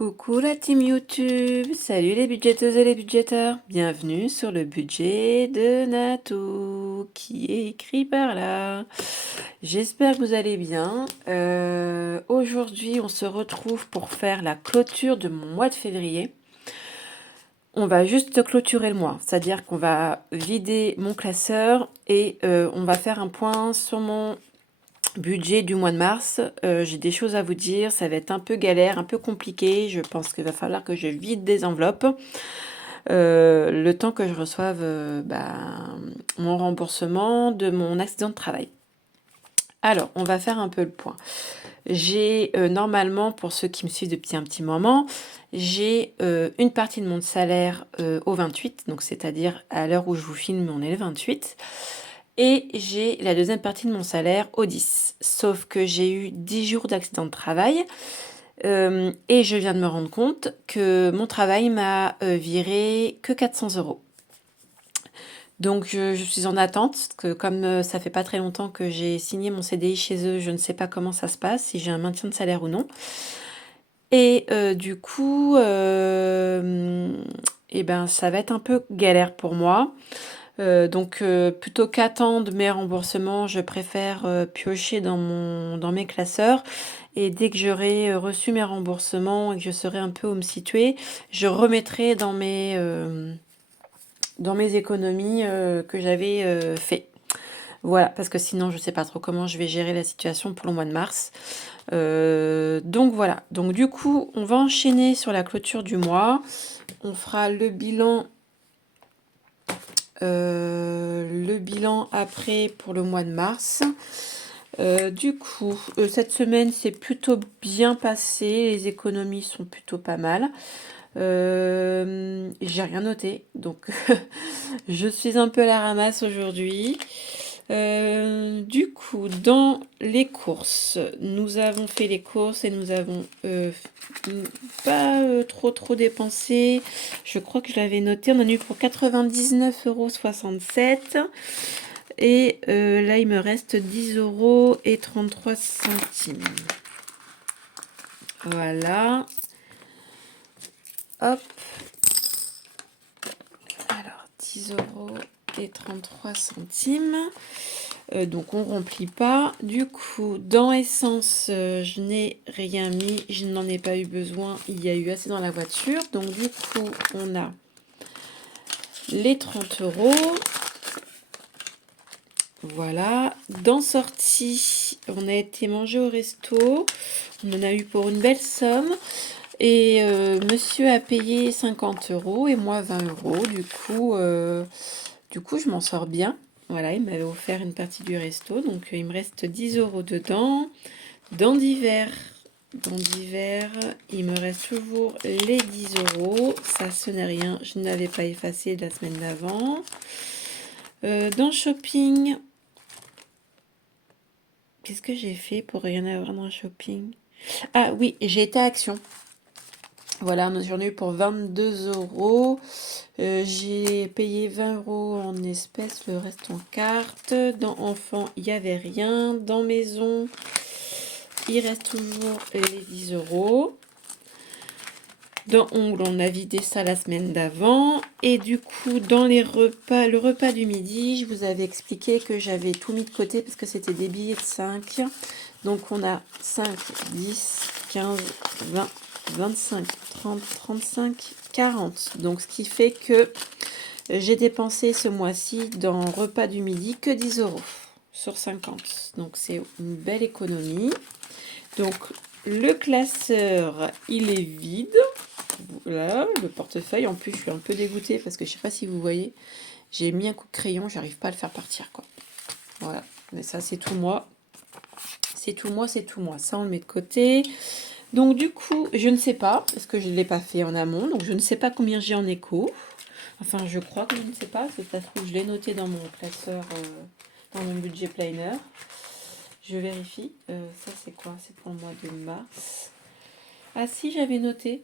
Coucou la team YouTube, salut les budgéteuses et les budgéteurs, bienvenue sur le budget de Natou qui est écrit par là. J'espère que vous allez bien. Aujourd'hui on se retrouve pour faire la clôture de mon mois de février. On va juste clôturer le mois, c'est-à-dire qu'on va vider mon classeur et on va faire un point sur mon budget du mois de mars. J'ai des choses à vous dire, ça va être un peu galère, un peu compliqué. Je pense qu'il va falloir que je vide des enveloppes le temps que je reçoive mon remboursement de mon accident de travail. Alors, on va faire un peu le point. J'ai normalement, pour ceux qui me suivent depuis un petit moment, j'ai une partie de mon salaire au 28, donc c'est-à-dire à l'heure où je vous filme, on est le 28. Et j'ai la deuxième partie de mon salaire au 10. Sauf que j'ai eu 10 jours d'accident de travail. Et je viens de me rendre compte que mon travail m'a viré que 400 €. Donc je suis en attente, parce que comme ça fait pas très longtemps que j'ai signé mon CDI chez eux, je ne sais pas comment ça se passe, si j'ai un maintien de salaire ou non. Et du coup, ça va être un peu galère pour moi. Donc plutôt qu'attendre mes remboursements, je préfère piocher dans mes classeurs. Et dès que j'aurai reçu mes remboursements et que je serai un peu où me situer, je remettrai dans mes économies que j'avais fait. Voilà, parce que sinon je ne sais pas trop comment je vais gérer la situation pour le mois de mars. Donc voilà, donc du coup on va enchaîner sur la clôture du mois. On fera le bilan après pour le mois de mars. Du coup, cette semaine s'est plutôt bien passée. Les économies sont plutôt pas mal. J'ai rien noté, donc je suis un peu à la ramasse aujourd'hui. Du coup, dans les courses, nous avons fait les courses et nous avons pas trop dépensé. Je crois que je l'avais noté. On a eu pour 99,67 €. Et là, il me reste 10,33 €. Voilà. Hop. Alors, 10,33 €. Donc, on remplit pas. Du coup, dans essence, je n'ai rien mis. Je n'en ai pas eu besoin. Il y a eu assez dans la voiture. Donc, du coup, on a les 30 €. Voilà. Dans sortie, on a été manger au resto. On en a eu pour une belle somme. Et monsieur a payé 50 € et moi 20 €. Du coup, je m'en sors bien. Voilà, il m'avait offert une partie du resto. Donc, il me reste 10 € dedans. Dans divers, il me reste toujours les 10 €. Ça, ce n'est rien. Je ne l'avais pas effacé la semaine d'avant. Dans shopping, qu'est-ce que j'ai fait pour rien avoir dans le shopping? Ah oui, j'ai été à Action. Voilà, j'en ai eu pour 22 €. J'ai payé 20 € en espèces, le reste en carte. Dans enfant, il n'y avait rien. Dans maison, il reste toujours les 10 €. Dans ongles, on a vidé ça la semaine d'avant. Et du coup, dans les repas, le repas du midi, je vous avais expliqué que j'avais tout mis de côté parce que c'était des billets de 5. Donc on a 5, 10, 15, 20, 25, 30, 35, 40. Donc ce qui fait que j'ai dépensé ce mois-ci dans repas du midi que 10 € sur 50. Donc c'est une belle économie. Donc le classeur, il est vide. Voilà, le portefeuille. En plus, je suis un peu dégoûtée parce que je sais pas si vous voyez, j'ai mis un coup de crayon, j'arrive pas à le faire partir, quoi. Voilà, mais ça c'est tout moi. C'est tout moi. Ça, on le met de côté. Donc du coup, je ne sais pas, parce que je ne l'ai pas fait en amont, donc je ne sais pas combien j'ai en écho. Enfin, je crois que je ne sais pas, c'est parce que je l'ai noté dans mon classeur, dans mon budget planner. Je vérifie. Ça, c'est quoi? C'est pour le mois de mars. Ah si, j'avais noté.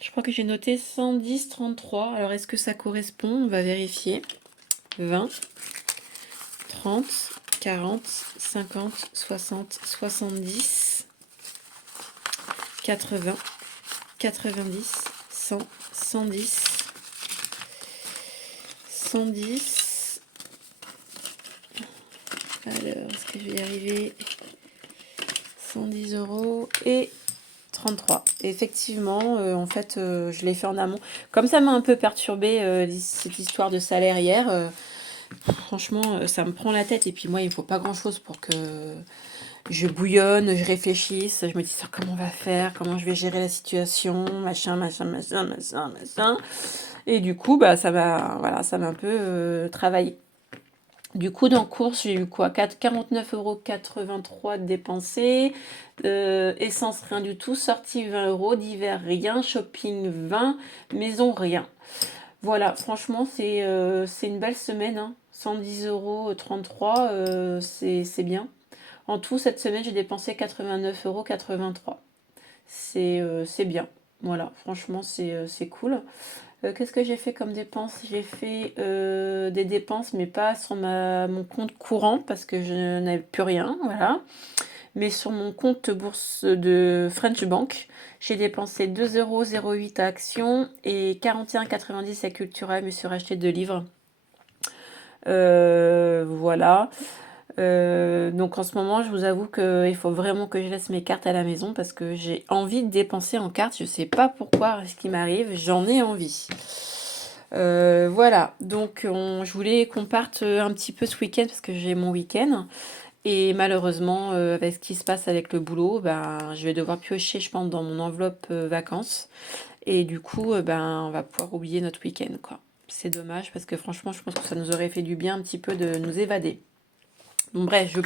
Je crois que j'ai noté 110,33. Alors, est-ce que ça correspond? On va vérifier. 20, 30, 40, 50, 60, 70, 80, 90, 100, 110, 110. Alors, est-ce que je vais y arriver? 110 € et 33. Et effectivement, en fait, je l'ai fait en amont. Comme ça m'a un peu perturbé cette histoire de salaire hier. Franchement, ça me prend la tête. Et puis moi, il ne faut pas grand-chose pour que je bouillonne, je réfléchisse. Je me dis, comment on va faire? Comment je vais gérer la situation? Machin, machin, machin, machin, machin. Et du coup, bah, ça m'a un peu travaillé. Du coup, dans course, j'ai eu quoi? 49,83 € de dépensés. Essence, rien du tout. Sortie, 20 €. Divers, rien. Shopping, 20. Maison, rien. Voilà, franchement, c'est une belle semaine. Hein. 110,33 €, c'est bien. En tout, cette semaine, j'ai dépensé 89,83 €. C'est bien. Voilà, franchement, c'est cool. Qu'est-ce que j'ai fait comme dépenses? J'ai fait des dépenses, mais pas sur mon compte courant, parce que je n'avais plus rien, voilà. Mais sur mon compte bourse de French Bank, j'ai dépensé 2,08 € à Action et 41,90 € à Cultura. Je me suis racheté 2 livres. Voilà. Donc en ce moment, je vous avoue qu'il faut vraiment que je laisse mes cartes à la maison parce que j'ai envie de dépenser en cartes. Je sais pas pourquoi ce qui m'arrive, j'en ai envie. Voilà, donc je voulais qu'on parte un petit peu ce week-end parce que j'ai mon week-end. Et malheureusement, avec ce qui se passe avec le boulot, ben, je vais devoir piocher, je pense, dans mon enveloppe vacances. Et du coup, ben, on va pouvoir oublier notre week-end, quoi. C'est dommage parce que franchement, je pense que ça nous aurait fait du bien un petit peu de nous évader. Donc bref, je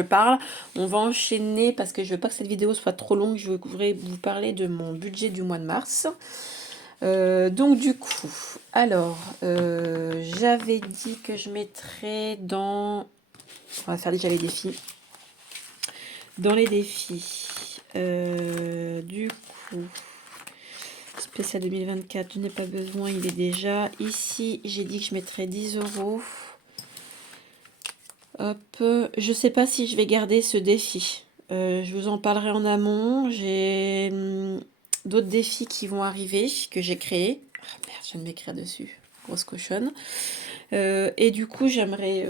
parle. On va enchaîner parce que je veux pas que cette vidéo soit trop longue. Je voudrais vous parler de mon budget du mois de mars. Donc du coup, alors, j'avais dit que je mettrais dans... On va faire déjà les défis. Dans les défis, du coup, spécial 2024, je n'ai pas besoin, il est déjà. Ici, j'ai dit que je mettrais 10 €. Hop, je sais pas si je vais garder ce défi. Je vous en parlerai en amont. J'ai d'autres défis qui vont arriver, que j'ai créés. Ah merde, je viens de m'écrire dessus. Grosse cochonne. Et du coup, j'aimerais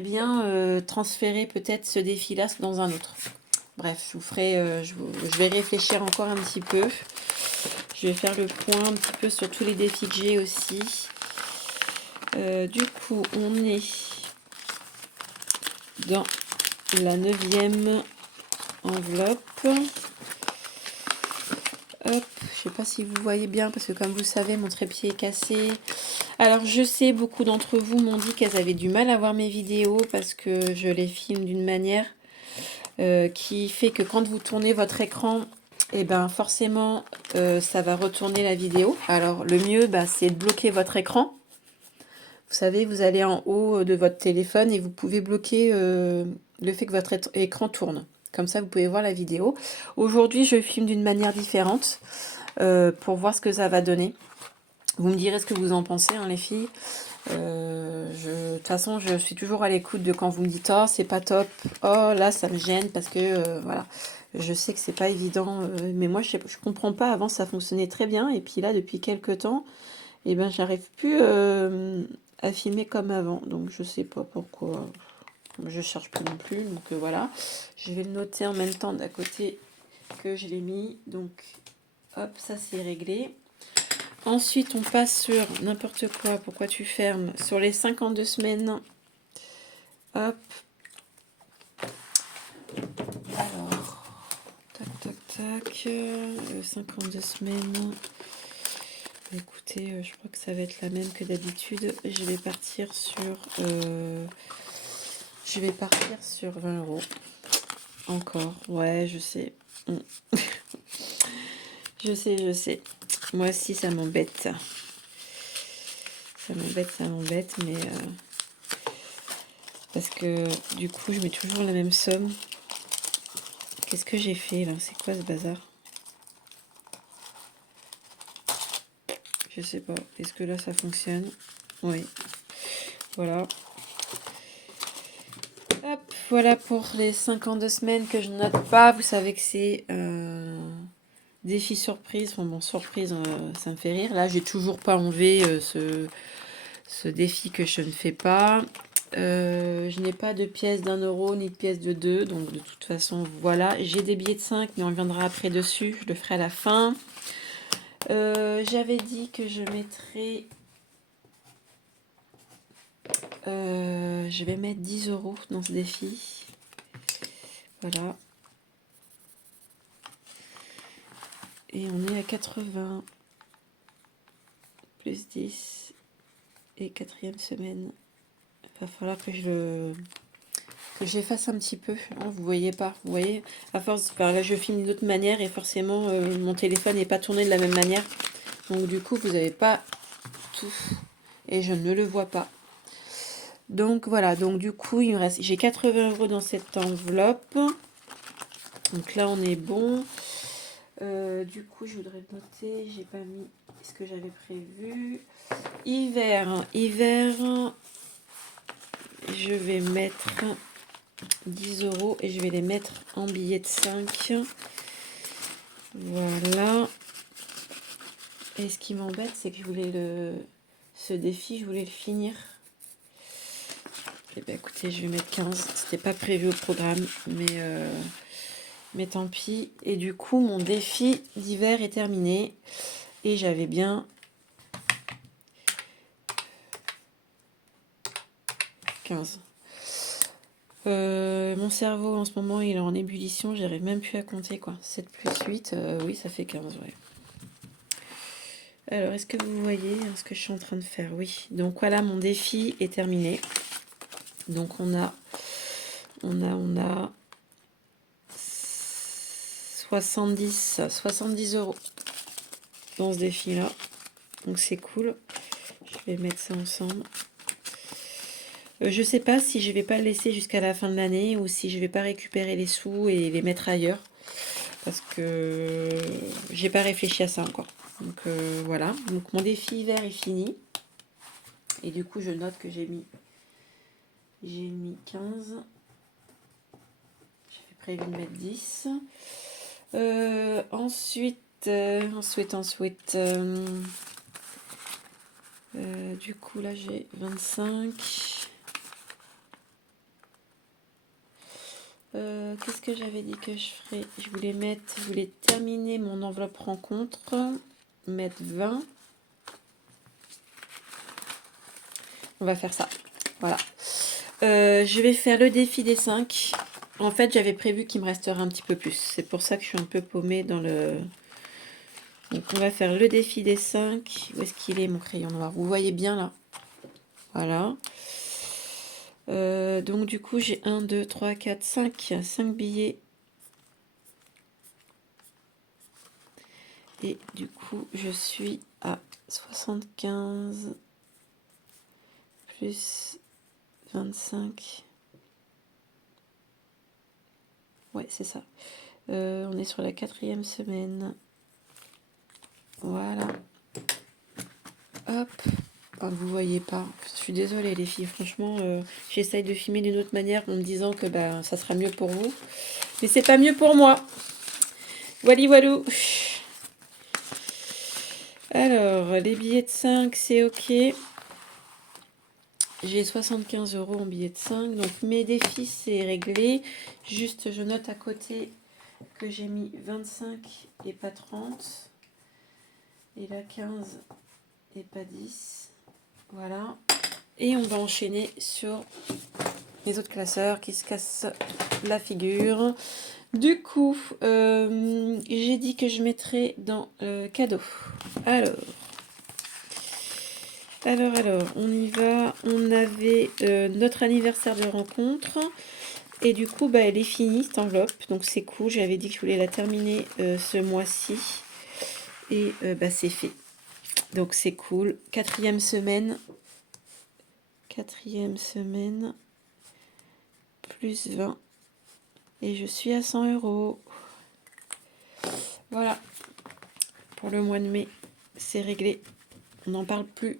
bien transférer peut-être ce défi-là dans un autre. Bref, je vous ferai, je vais réfléchir encore un petit peu. Je vais faire le point un petit peu sur tous les défis que j'ai aussi. Du coup, on est dans la 9e enveloppe. Hop, je sais pas si vous voyez bien parce que comme vous savez, mon trépied est cassé. Alors je sais, beaucoup d'entre vous m'ont dit qu'elles avaient du mal à voir mes vidéos parce que je les filme d'une manière qui fait que quand vous tournez votre écran, et ben forcément ça va retourner la vidéo. Alors le mieux, c'est de bloquer votre écran. Vous savez, vous allez en haut de votre téléphone et vous pouvez bloquer le fait que votre écran tourne. Comme ça, vous pouvez voir la vidéo. Aujourd'hui, je filme d'une manière différente pour voir ce que ça va donner. Vous me direz ce que vous en pensez, hein, les filles. De toute façon, je suis toujours à l'écoute de quand vous me dites « Oh, c'est pas top. Oh, là, ça me gêne parce que... voilà. Je sais que c'est pas évident. Mais moi, je comprends pas. Avant, ça fonctionnait très bien. Et puis là, depuis quelques temps, eh ben, j'arrive plus à filmer comme avant. Donc, je sais pas pourquoi. Je cherche plus non plus. Donc, voilà. Je vais le noter en même temps d'à côté que je l'ai mis. Donc, hop, ça, c'est réglé. Ensuite, on passe sur n'importe quoi. Pourquoi tu fermes? Sur les 52 semaines. Hop. Alors, tac, tac, tac. 52 semaines. Écoutez, je crois que ça va être la même que d'habitude. Je vais partir sur 20 €. Encore. Ouais, je sais. Je sais. Moi aussi, ça m'embête. Ça m'embête, mais... parce que, du coup, je mets toujours la même somme. Qu'est-ce que j'ai fait, là? C'est quoi, ce bazar? Je sais pas. Est-ce que là, ça fonctionne? Oui. Voilà. Hop, voilà pour les 52 semaines que je note pas. Vous savez que c'est Défi surprise. Enfin bon, surprise, ça me fait rire. Là, j'ai toujours pas enlevé ce défi que je ne fais pas. Je n'ai pas de pièces d'1 € ni de pièces de 2. Donc de toute façon, voilà. J'ai des billets de 5, mais on reviendra après dessus. Je le ferai à la fin. J'avais dit que je mettrais... je vais mettre 10 € dans ce défi. Voilà. Et on est à 80. Plus 10. Et 4e semaine. Il va falloir que j'efface un petit peu. Hein, vous voyez pas. Vous voyez, à force, là je filme d'autre manière et forcément mon téléphone n'est pas tourné de la même manière. Donc du coup vous n'avez pas tout. Et je ne le vois pas. Donc voilà, donc du coup il me reste, j'ai 80 € dans cette enveloppe. Donc là on est bon. Du coup je voudrais noter, j'ai pas mis ce que j'avais prévu. Hiver, je vais mettre 10 € et je vais les mettre en billets de 5. Voilà. Et ce qui m'embête, c'est que je voulais ce défi, je voulais le finir. Et bien écoutez, je vais mettre 15. C'était pas prévu au programme, mais tant pis. Et du coup, mon défi d'hiver est terminé. Et j'avais bien 15. Mon cerveau en ce moment il est en ébullition, j'arrive même plus à compter quoi. 7 plus 8, oui ça fait 15, ouais. Alors est-ce que vous voyez ce que je suis en train de faire? Oui, donc voilà, mon défi est terminé. Donc on a 70 € dans ce défi là. Donc c'est cool. Je vais mettre ça ensemble. Je sais pas si je vais pas le laisser jusqu'à la fin de l'année ou si je vais pas récupérer les sous et les mettre ailleurs. Parce que j'ai pas réfléchi à ça encore. Donc voilà. Donc mon défi hiver est fini. Et du coup je note que j'ai mis 15. J'avais prévu de mettre 10. Ensuite, du coup là j'ai 25. Qu'est-ce que j'avais dit que je ferais? Je voulais terminer mon enveloppe rencontre, mettre 20. On va faire ça. Voilà. Je vais faire le défi des 5. En fait, j'avais prévu qu'il me resterait un petit peu plus. C'est pour ça que je suis un peu paumée dans le... Donc, on va faire le défi des 5. Où est-ce qu'il est, mon crayon noir? Vous voyez bien, là. Voilà. Donc, du coup, j'ai 1, 2, 3, 4, 5. 5 billets. Et du coup, je suis à 75 plus 25. Ouais, c'est ça. On est sur la 4e semaine. Voilà. Hop. Ah, vous voyez pas. Je suis désolée les filles. Franchement, j'essaye de filmer d'une autre manière en me disant que ça sera mieux pour vous. Mais c'est pas mieux pour moi. Wally walou. Alors, les billets de 5, c'est ok. J'ai 75 € en billets de 5. Donc mes défis, c'est réglé. Juste, je note à côté que j'ai mis 25 et pas 30. Et là, 15 et pas 10. Voilà. Et on va enchaîner sur les autres classeurs qui se cassent la figure. Du coup, j'ai dit que je mettrais dans cadeau. Alors, on y va. On avait notre anniversaire de rencontre. Et du coup, elle est finie, cette enveloppe. Donc, c'est cool. J'avais dit que je voulais la terminer ce mois-ci. Et c'est fait. Donc, c'est cool. 4e semaine. 4e semaine. Plus 20. Et je suis à 100 €. Voilà. Pour le mois de mai, c'est réglé. On n'en parle plus.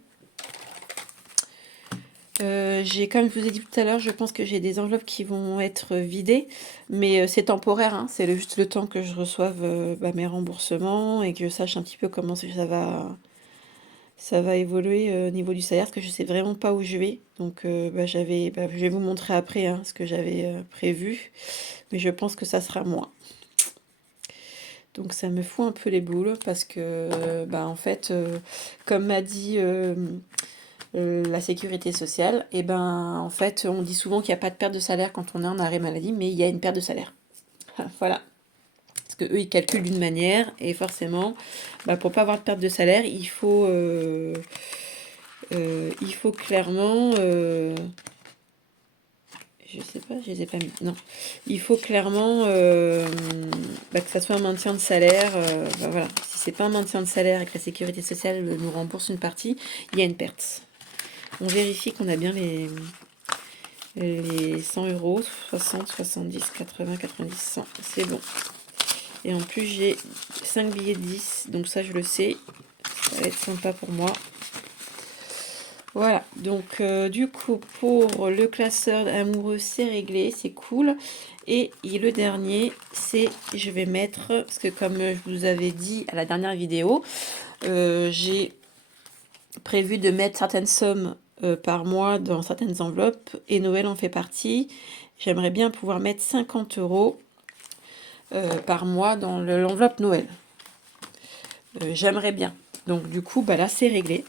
Comme je vous ai dit tout à l'heure, je pense que j'ai des enveloppes qui vont être vidées, mais c'est temporaire, hein, c'est juste le temps que je reçoive mes remboursements et que je sache un petit peu comment ça va évoluer au niveau du salaire, parce que je sais vraiment pas où je vais. Donc je vais vous montrer après hein, ce que j'avais prévu, mais je pense que ça sera moins. Donc ça me fout un peu les boules parce que en fait, comme m'a dit la sécurité sociale, et en fait on dit souvent qu'il n'y a pas de perte de salaire quand on a un arrêt maladie, mais il y a une perte de salaire. Voilà. Parce que eux ils calculent d'une manière et forcément, pour pas avoir de perte de salaire, il faut clairement, je sais pas, je les ai pas mis. Non, il faut clairement que ça soit un maintien de salaire. Voilà, si c'est pas un maintien de salaire et que la sécurité sociale nous rembourse une partie, il y a une perte. On vérifie qu'on a bien les 100 euros, 60, 70, 80, 90, 100. C'est bon. Et en plus, j'ai 5 billets de 10, donc ça, je le sais. Ça va être sympa pour moi. Voilà, donc du coup, pour le classeur amoureux, c'est réglé, c'est cool. Et le dernier, c'est, je vais mettre, parce que comme je vous avais dit à la dernière vidéo, j'ai prévu de mettre certaines sommes par mois dans certaines enveloppes, et Noël en fait partie. J'aimerais bien pouvoir mettre 50 euros par mois dans l'enveloppe Noël. J'aimerais bien. Donc du coup, là, c'est réglé.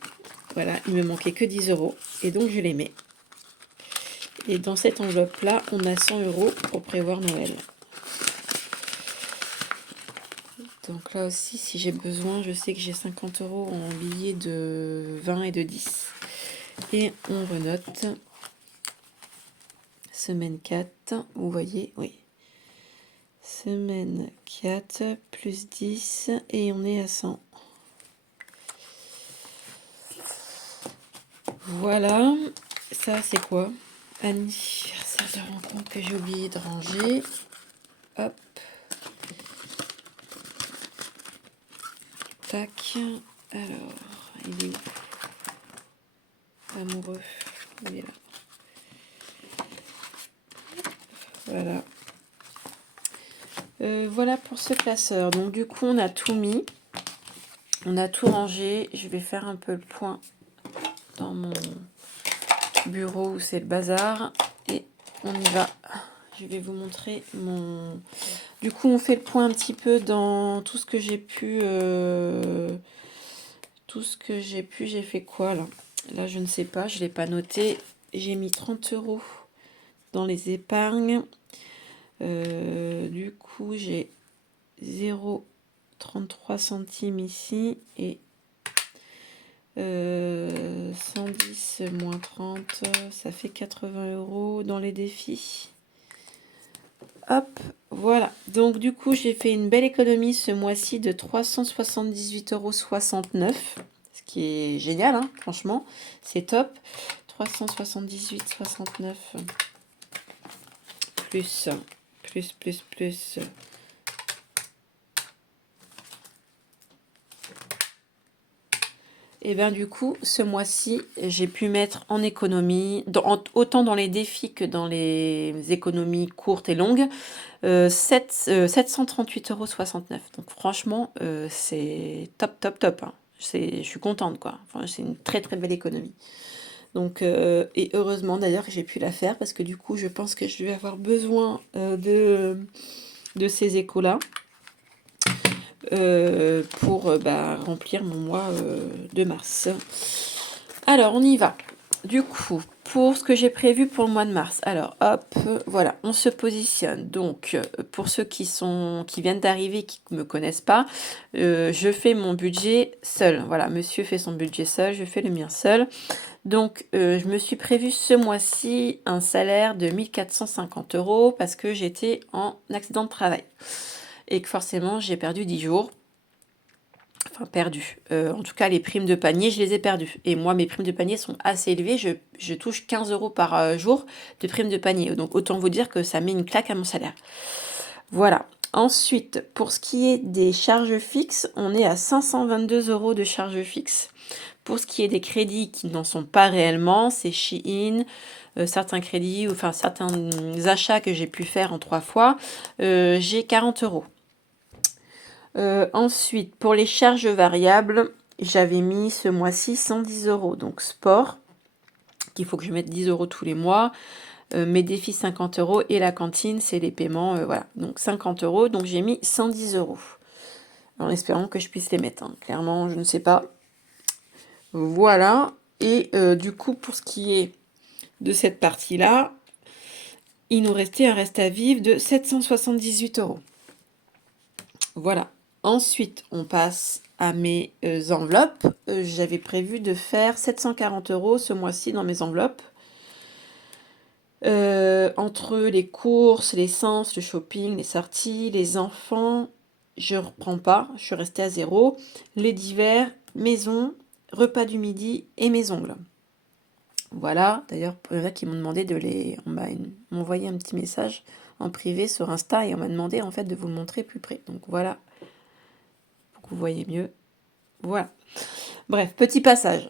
Voilà, il me manquait que 10 euros. Et donc, je les mets. Et dans cette enveloppe-là, on a 100 euros pour prévoir Noël. Donc là aussi, si j'ai besoin, je sais que j'ai 50 euros en billets de 20 et de 10. Et on renote. Semaine 4, vous voyez, oui. Semaine 4, plus 10, et on est à 100. Voilà, ça c'est quoi? Anniversaire de rencontre que j'ai oublié de ranger. Hop. Tac. Alors, il est où? Amoureux. Il est là. Voilà. Voilà pour ce classeur. Donc du coup, on a tout mis. On a tout rangé. Je vais faire un peu le point dans mon bureau où c'est le bazar. Et on y va. Je vais vous montrer mon... Du coup, on fait le point un petit peu dans tout ce que j'ai pu... J'ai fait quoi là? Là, je ne sais pas. Je ne l'ai pas noté. J'ai mis 30 euros dans les épargnes. Du coup, j'ai 0,33 centimes ici et 110 moins 30, ça fait 80 euros dans les défis. Hop, voilà. Donc du coup, j'ai fait une belle économie ce mois-ci de 378,69 €, ce qui est génial, hein, franchement, c'est top. 378,69 plus. Et bien du coup, ce mois-ci, j'ai pu mettre en économie, autant dans les défis que dans les économies courtes et longues, 738,69 €. Donc franchement, c'est top, top, top. Hein. Je suis contente, quoi. Enfin, c'est une très, très belle économie. Donc, et heureusement d'ailleurs que j'ai pu la faire, parce que du coup, je pense que je vais avoir besoin de ces échos-là. Pour remplir mon mois de mars. Alors, on y va. Du coup, pour ce que j'ai prévu pour le mois de mars. Alors, hop, voilà, on se positionne. Donc, pour ceux qui viennent d'arriver, qui ne me connaissent pas, je fais mon budget seul. Voilà, monsieur fait son budget seul, je fais le mien seul. Donc, je me suis prévu ce mois-ci un salaire de 1450 € parce que j'étais en accident de travail. Et que forcément, j'ai perdu 10 jours. Enfin, perdu. En tout cas, les primes de panier, je les ai perdues. Et moi, mes primes de panier sont assez élevées. Je touche 15 € par jour de primes de panier. Donc, autant vous dire que ça met une claque à mon salaire. Voilà. Ensuite, pour ce qui est des charges fixes, on est à 522 € de charges fixes. Pour ce qui est des crédits qui n'en sont pas réellement, c'est Shein, certains crédits, enfin certains achats que j'ai pu faire en 3 fois, j'ai 40 euros. Ensuite, pour les charges variables, j'avais mis ce mois-ci 110 euros. Donc sport, qu'il faut que je mette 10 euros tous les mois. Mes défis 50 euros et la cantine, c'est les paiements, voilà. Donc 50 euros, donc j'ai mis 110 euros. En espérant que je puisse les mettre, hein. Clairement, je ne sais pas. Voilà. Et du coup, pour ce qui est de cette partie-là, il nous restait un reste à vivre de 778 euros. Voilà. Ensuite, on passe à mes enveloppes. J'avais prévu de faire 740 euros ce mois-ci dans mes enveloppes. Entre les courses, l'essence, le shopping, les sorties, les enfants, je reprends pas, je suis restée à 0. Les divers, maison, repas du midi et mes ongles. Voilà, d'ailleurs, il y en a qui m'ont demandé de les... On m'a envoyé un petit message en privé sur Insta et on m'a demandé en fait de vous le montrer plus près. Donc voilà, pour que vous voyez mieux. Voilà. Bref, petit passage.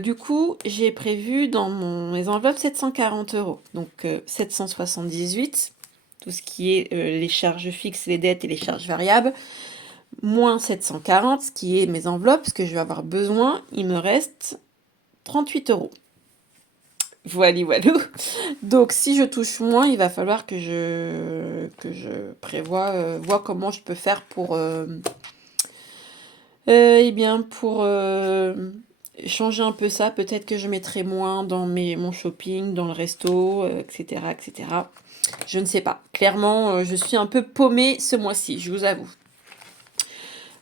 Du coup, j'ai prévu dans mes enveloppes 740 euros. Donc 778, tout ce qui est les charges fixes, les dettes et les charges variables, moins 740, ce qui est mes enveloppes, ce que je vais avoir besoin. Il me reste 38 euros. Voilà, voilà. Donc si je touche moins, il va falloir que je prévoie, vois comment je peux faire pour... eh bien, pour changer un peu ça, peut-être que je mettrai moins dans mon shopping, dans le resto, etc., etc. Je ne sais pas. Clairement, je suis un peu paumée ce mois-ci, je vous avoue.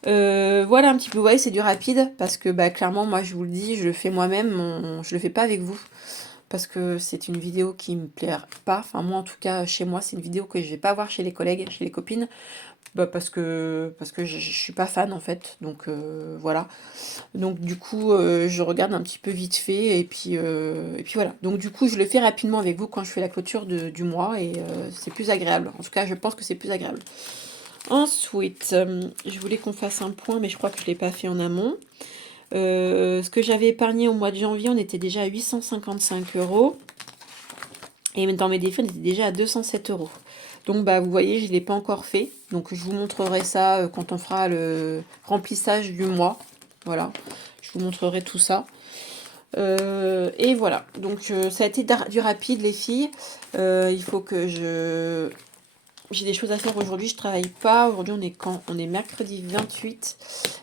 Voilà un petit peu, ouais, c'est du rapide, parce que bah, clairement, moi, je vous le dis, je le fais moi-même, je le fais pas avec vous, parce que c'est une vidéo qui me plaît pas. Enfin, moi, en tout cas, chez moi, c'est une vidéo que je vais pas voir chez les collègues, chez les copines. Bah parce que je suis pas fan en fait, donc voilà. Donc du coup, je regarde un petit peu vite fait et puis voilà. Donc du coup, je le fais rapidement avec vous quand je fais la clôture du mois et c'est plus agréable. En tout cas, je pense que c'est plus agréable. Ensuite, je voulais qu'on fasse un point, mais je crois que je l'ai pas fait en amont. Ce que j'avais épargné au mois de janvier, on était déjà à 855 euros. Et dans mes défis, on était déjà à 207 euros. Donc, bah, vous voyez, je ne l'ai pas encore fait. Donc, je vous montrerai ça quand on fera le remplissage du mois. Voilà, je vous montrerai tout ça. Et voilà, donc ça a été du rapide, les filles. Il faut que j'ai des choses à faire aujourd'hui, je travaille pas. Aujourd'hui, on est quand? On est mercredi 28.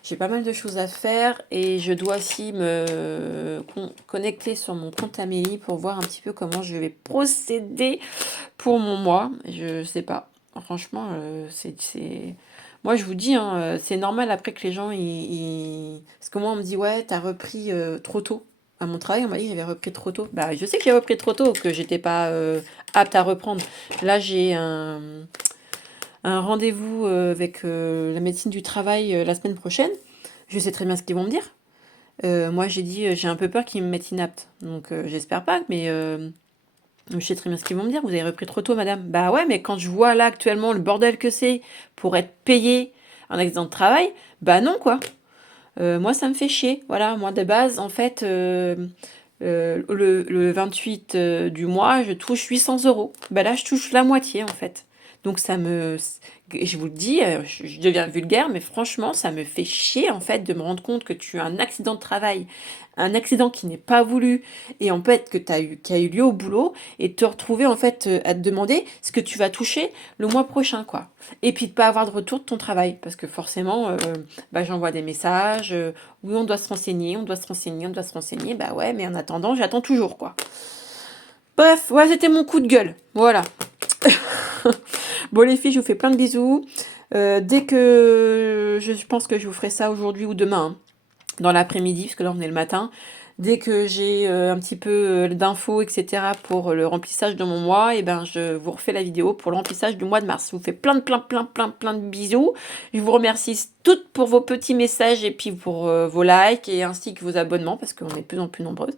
J'ai pas mal de choses à faire et je dois aussi me connecter sur mon compte Amélie pour voir un petit peu comment je vais procéder pour mon mois. Je sais pas. Franchement, moi, je vous dis, hein, c'est normal après que les gens... Parce que moi, on me dit, ouais, t'as repris trop tôt. À mon travail, on m'a dit que j'avais repris trop tôt. Bah, je sais que j'ai repris trop tôt, que j'étais pas apte à reprendre. Là, j'ai un rendez-vous avec la médecine du travail la semaine prochaine. Je sais très bien ce qu'ils vont me dire. Moi, j'ai dit, j'ai un peu peur qu'ils me mettent inapte. Donc, j'espère pas, mais je sais très bien ce qu'ils vont me dire. Vous avez repris trop tôt, madame. Bah ouais, mais quand je vois là actuellement le bordel que c'est pour être payé un accident de travail, bah non, quoi. Moi, ça me fait chier. Voilà, moi, de base, en fait, le 28 du mois, je touche 800 euros. Bah là, je touche la moitié, en fait. Donc, je vous le dis, je deviens vulgaire, mais franchement, ça me fait chier, en fait, de me rendre compte que tu as un accident de travail, un accident qui n'est pas voulu, et en fait, qui a eu lieu au boulot, et de te retrouver, en fait, à te demander ce que tu vas toucher le mois prochain, quoi. Et puis, de pas avoir de retour de ton travail, parce que forcément, bah, j'envoie des messages, oui, on doit se renseigner, on doit se renseigner, on doit se renseigner, bah ouais, mais en attendant, j'attends toujours, quoi. Bref, voilà, c'était mon coup de gueule, voilà. Bon les filles, je vous fais plein de bisous. Dès que je pense que je vous ferai ça aujourd'hui ou demain, hein, dans l'après-midi, parce que là on est le matin. Dès que j'ai un petit peu d'infos, etc. pour le remplissage de mon mois, et ben je vous refais la vidéo pour le remplissage du mois de mars. Je vous fais plein de bisous. Je vous remercie toutes pour vos petits messages et puis pour vos likes et ainsi que vos abonnements parce qu'on est de plus en plus nombreuses.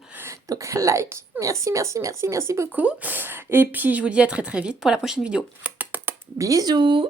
Donc like, merci beaucoup. Et puis je vous dis à très vite pour la prochaine vidéo. Bisous!